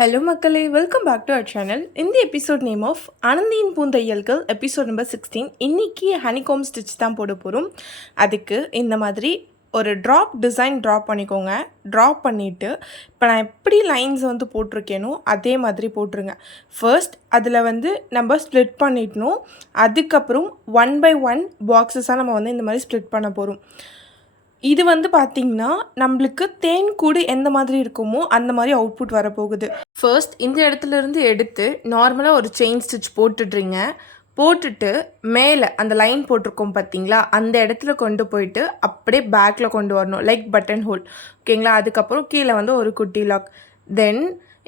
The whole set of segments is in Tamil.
ஹலோ மக்களே, welcome back to our channel. இந்த எபிசோட் நேம் ஆஃப் ஆனந்தியின் பூந்தையல்கள் எபிசோட் நம்பர் 16. இன்றைக்கி ஹனிகாம் ஸ்டிச் தான் போட போகிறோம். அதுக்கு இந்த மாதிரி ஒரு டிசைன் ட்ராப் பண்ணிக்கோங்க. ட்ராப் பண்ணிவிட்டு இப்போ நான் எப்படி லைன்ஸ் போட்டிருக்கேனோ அதே மாதிரி போட்டுருங்க. ஃபர்ஸ்ட் அதில் நம்ம ஸ்ப்ளிட் பண்ணிடணும். அதுக்கப்புறம் 1 by 1 பாக்ஸஸாக நம்ம இந்த மாதிரி ஸ்ப்ளிட் பண்ண போகிறோம். இது பார்த்திங்கன்னா நம்மளுக்கு தேன் கூடு எந்த மாதிரி இருக்குமோ அந்த மாதிரி அவுட்புட் வரப்போகுது. ஃபர்ஸ்ட் இந்த இடத்துலேருந்து எடுத்து நார்மலாக ஒரு செயின் ஸ்டிச் போட்டுடுறீங்க. போட்டுட்டு மேலே அந்த லைன் போட்டிருக்கோம் பார்த்தீங்களா, அந்த இடத்துல கொண்டு போயிட்டு அப்படியே பேக்கில் கொண்டு வரணும், லைக் பட்டன் ஹோல். ஓகேங்களா? அதுக்கப்புறம் கீழே ஒரு குட்டி லாக். தென்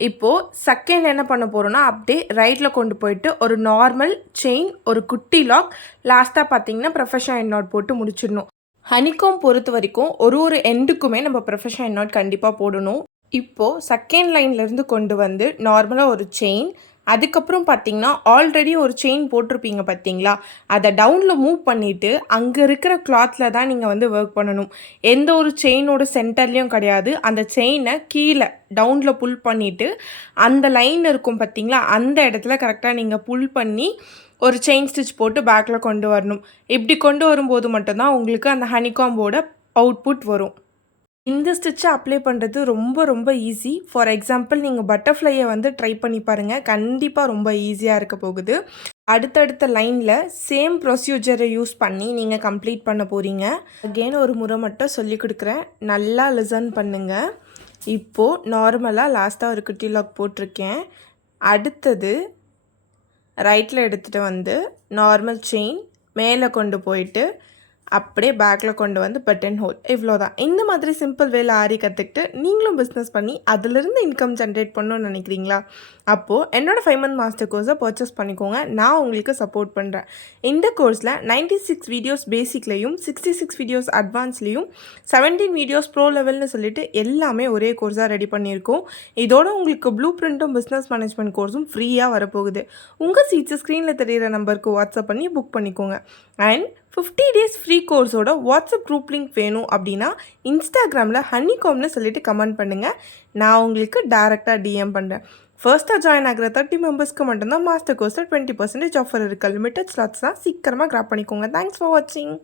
இப்போது செகண்ட் என்ன பண்ண போகிறோன்னா, அப்படியே ரைட்டில் கொண்டு போயிட்டு ஒரு நார்மல் செயின், ஒரு குட்டி லாக், லாஸ்ட்டாக பார்த்தீங்கன்னா ப்ரொஃபஷனல் நாட் போட்டு முடிச்சிடணும். ஹனிகாம் பொறுத்த வரைக்கும் ஒரு எண்டுக்குமே நம்ம ப்ரொஃபஷனல் நாட் கண்டிப்பாக போடணும். இப்போது செகண்ட் லைன்லேருந்து கொண்டு நார்மலாக ஒரு செயின், அதுக்கப்புறம் பார்த்தீங்கன்னா ஆல்ரெடி ஒரு செயின் போட்டிருப்பீங்க பார்த்தீங்களா, அதை டவுனில் மூவ் பண்ணிவிட்டு அங்கே இருக்கிற கிளாத்தில் தான் நீங்கள் ஒர்க் பண்ணணும். எந்த ஒரு செயினோட சென்டர்லேயும் கிடையாது. அந்த செயினை கீழே டவுனில் புல் பண்ணிவிட்டு அந்த லைன் இருக்கும் பார்த்தீங்களா, அந்த இடத்துல கரெக்டாக நீங்கள் புல் பண்ணி ஒரு செயின் ஸ்டிச் போட்டு பேக்கில் கொண்டு வரணும். இப்படி கொண்டு வரும்போது மட்டும்தான் உங்களுக்கு அந்த ஹனிகாம்போட அவுட்புட் வரும். இந்த ஸ்டிச்சை அப்ளை பண்ணுறது ரொம்ப ரொம்ப ஈஸி. ஃபார் எக்ஸாம்பிள் நீங்கள் பட்டர்ஃப்ளையை ட்ரை பண்ணி பாருங்கள். கண்டிப்பாக ரொம்ப ஈஸியாக இருக்க போகுது. அடுத்தடுத்த லைனில் சேம் ப்ரொசீஜரை யூஸ் பண்ணி நீங்கள் கம்ப்ளீட் பண்ண போகிறீங்க. அகெயின் ஒரு முறை மட்டும் சொல்லி கொடுக்குறேன், நல்லா லிசன் பண்ணுங்கள். இப்போது நார்மலாக லாஸ்ட்டாக ஒரு குட்டி லாக் போட்டிருக்கேன். அடுத்தது ரைட்டில் எடுத்துகிட்டு நார்மல் செயின் மேலே கொண்டு போயிட்டு அப்படியே பேக்கில் கொண்டு பட்டன் ஹோல். இவ்வளோ தான். இந்த மாதிரி சிம்பிள் வேலை ஆரி கற்றுக்கிட்டு நீங்களும் பிஸ்னஸ் பண்ணி அதிலிருந்து இன்கம் ஜென்ரேட் பண்ணணும்னு நினைக்கிறீங்களா? அப்போது என்னோடய 5 month மாஸ்டர் கோர்ஸை பர்ச்சேஸ் பண்ணிக்கோங்க. நான் உங்களுக்கு சப்போர்ட் பண்ணுறேன். இந்த கோர்ஸில் 96 வீடியோஸ் பேசிக்லேயும் 66 வீடியோஸ் அட்வான்ஸ்லேயும் 17 வீடியோஸ் ப்ரோ லெவல்னு சொல்லிட்டு எல்லாமே ஒரே கோர்ஸாக ரெடி பண்ணியிருக்கோம். இதோட உங்களுக்கு ப்ளூ பிரிண்ட்டும் பிஸ்னஸ் மேனேஜ்மெண்ட் கோர்ஸும் ஃப்ரீயாக வரப்போகுது. உங்கள் சீட்ஸை ஸ்க்ரீனில் தெரிகிற நம்பருக்கு வாட்ஸ்அப் பண்ணி புக் பண்ணிக்கோங்க. அண்ட் 50 days ஃப்ரீ கோர்ஸோட வாட்ஸ்அப் குரூப் லிங்க் வேணும் அப்படின்னா இன்ஸ்டாகிராமில் ஹனிகாம்னு சொல்லிட்டு கமெண்ட் பண்ணுங்கள். நான் உங்களுக்கு டேரெக்டாக டிஎம் பண்ணுறேன். ஃபர்ஸ்ட்டாக ஜாயின் ஆகிற 30 மெம்பர்ஸ்க்கு மட்டும்தான் மாஸ்டர் கோர்ஸில் 20% ஆஃபர் இருக்குது. லிமிட்டட் ஸ்லாட்ஸ் தான், சீக்கிரமாக கிராப் பண்ணிக்கோங்க. தேங்க்ஸ் ஃபார் வாட்சிங்.